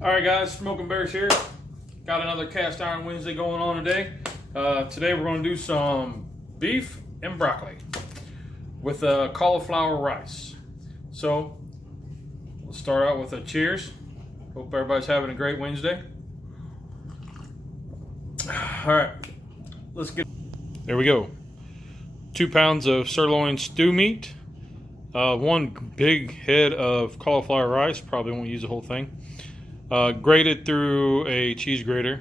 Alright guys, Smoking Bears here. Got another Cast Iron Wednesday going on today. Today we're going to do some beef and broccoli with cauliflower rice. So, we'll start out with a cheers. Hope everybody's having a great Wednesday. Alright, let's get... There we go. 2 pounds of sirloin stew meat. 1 big head of cauliflower rice. Probably won't use the whole thing. Grated through a cheese grater.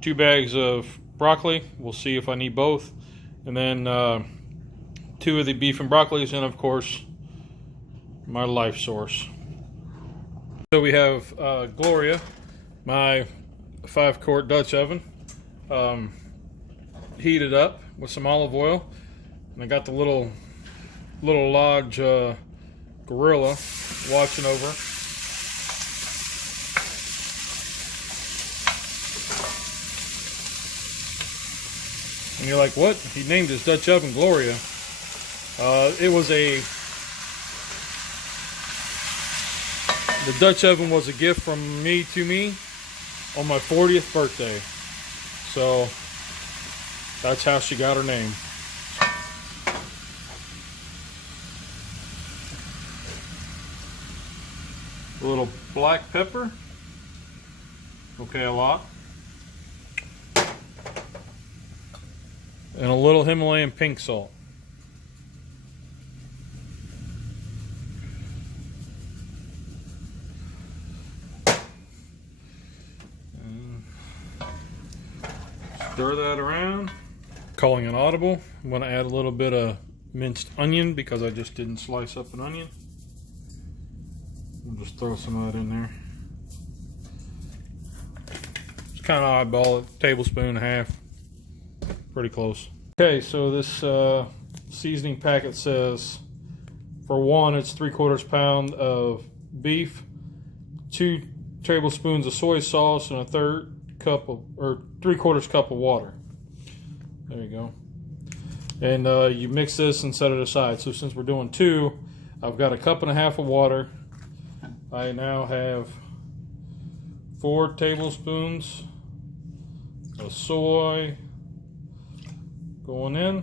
2 bags of broccoli. We'll see if I need both. And then 2 of the beef and broccolis, and of course my life source. So we have Gloria, my 5-quart Dutch oven, heated up with some olive oil, and I got the little Lodge gorilla watching over. And you're like, what? He named his Dutch oven Gloria. The Dutch oven was a gift from me to me on my 40th birthday. So that's how she got her name. A little black pepper. Okay, a lot. And a little Himalayan pink salt. And stir that around. Calling an audible. I'm going to add a little bit of minced onion because I just didn't slice up an onion. We'll just throw some of that in there. Just kind of eyeball it, tablespoon and a half. Pretty close. Okay, so this seasoning packet says for 1 it's 3/4 pound of beef, 2 tablespoons of soy sauce, and a 3/4 cup of water. There you go. And you mix this and set it aside. So since we're doing 2, I've got a 1.5 cups of water. I now have 4 tablespoons of soy going in,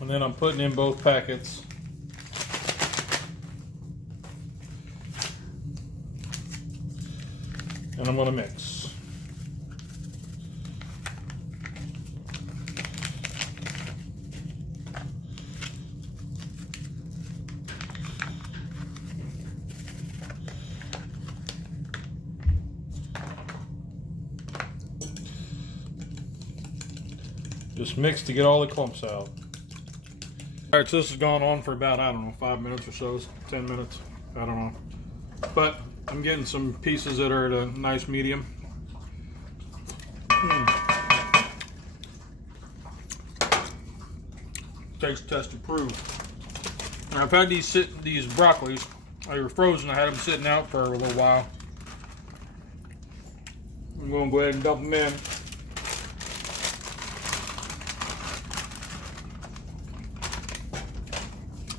and then I'm putting in both packets. And I'm going to mix. Just mix to get all the clumps out. Alright, so this has gone on for about, I don't know, 5 minutes or so, 10 minutes, I don't know. But I'm getting some pieces that are at a nice medium. Taste test approved. Now, I've had these broccolis. They were frozen. I had them sitting out for a little while. I'm going to go ahead and dump them in.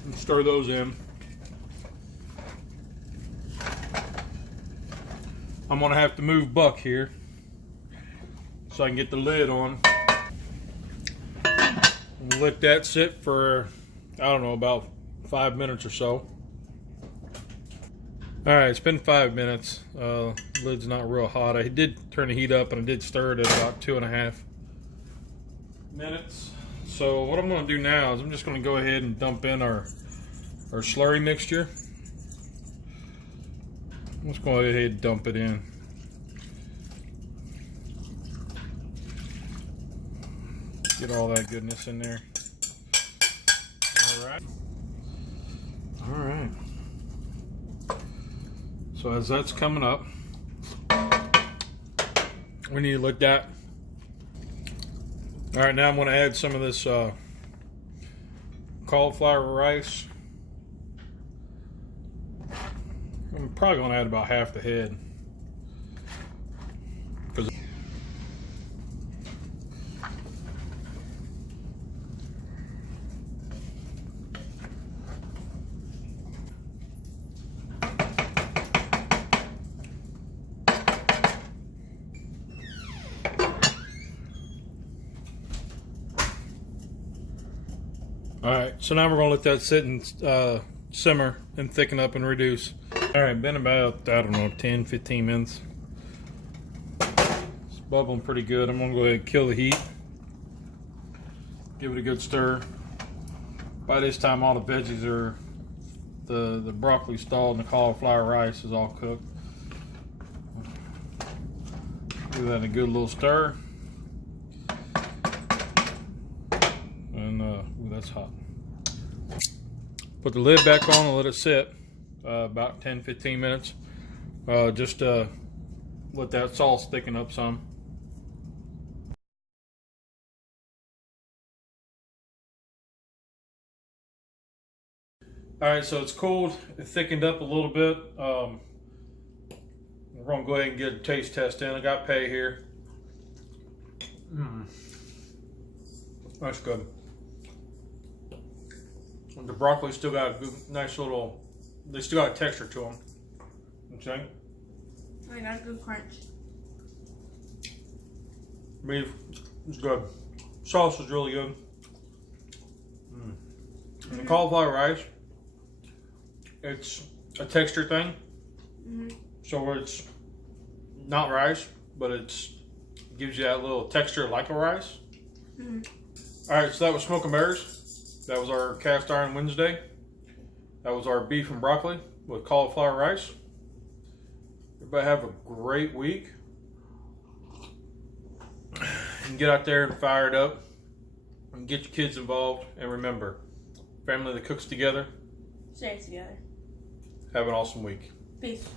And stir those in. I'm going to have to move Buck here so I can get the lid on. And let that sit for, I don't know, about 5 minutes or so. Alright, it's been 5 minutes. Lid's not real hot. I did turn the heat up and I did stir it at about 2.5 minutes. So what I'm going to do now is I'm just going to go ahead and dump in our slurry mixture. Let's go ahead and dump it in. Get all that goodness in there. Alright. Alright. So as that's coming up, we need to look at. Alright, now I'm going to add some of this cauliflower rice. I'm probably going to add about half the head. right, so now we're gonna let that sit and simmer and thicken up and reduce. All right, been about, I don't know, 10, 15 minutes. It's bubbling pretty good. I'm gonna go ahead and kill the heat. Give it a good stir. By this time, all the veggies are, the broccoli stalled and the cauliflower rice is all cooked. Give that a good little stir. And, ooh, that's hot. Put the lid back on and let it sit about 10-15 minutes. Just let that sauce thicken up some. Alright, so it's cooled, it thickened up a little bit. We're going to go ahead and get a taste test in. I got pay here. That's good. The broccoli still got a good, nice little, they still got a texture to them. Okay? I got a good crunch. Beef is good. Sauce is really good. And the cauliflower rice, it's a texture thing. So it's not rice, but it gives you that little texture like a rice. Alright, so that was Smoke and Bears. That was our Cast Iron Wednesday. That was our beef and broccoli with cauliflower rice. Everybody have a great week. And get out there and fire it up. And get your kids involved. And remember, family that cooks together Stays together. have an awesome week. Peace.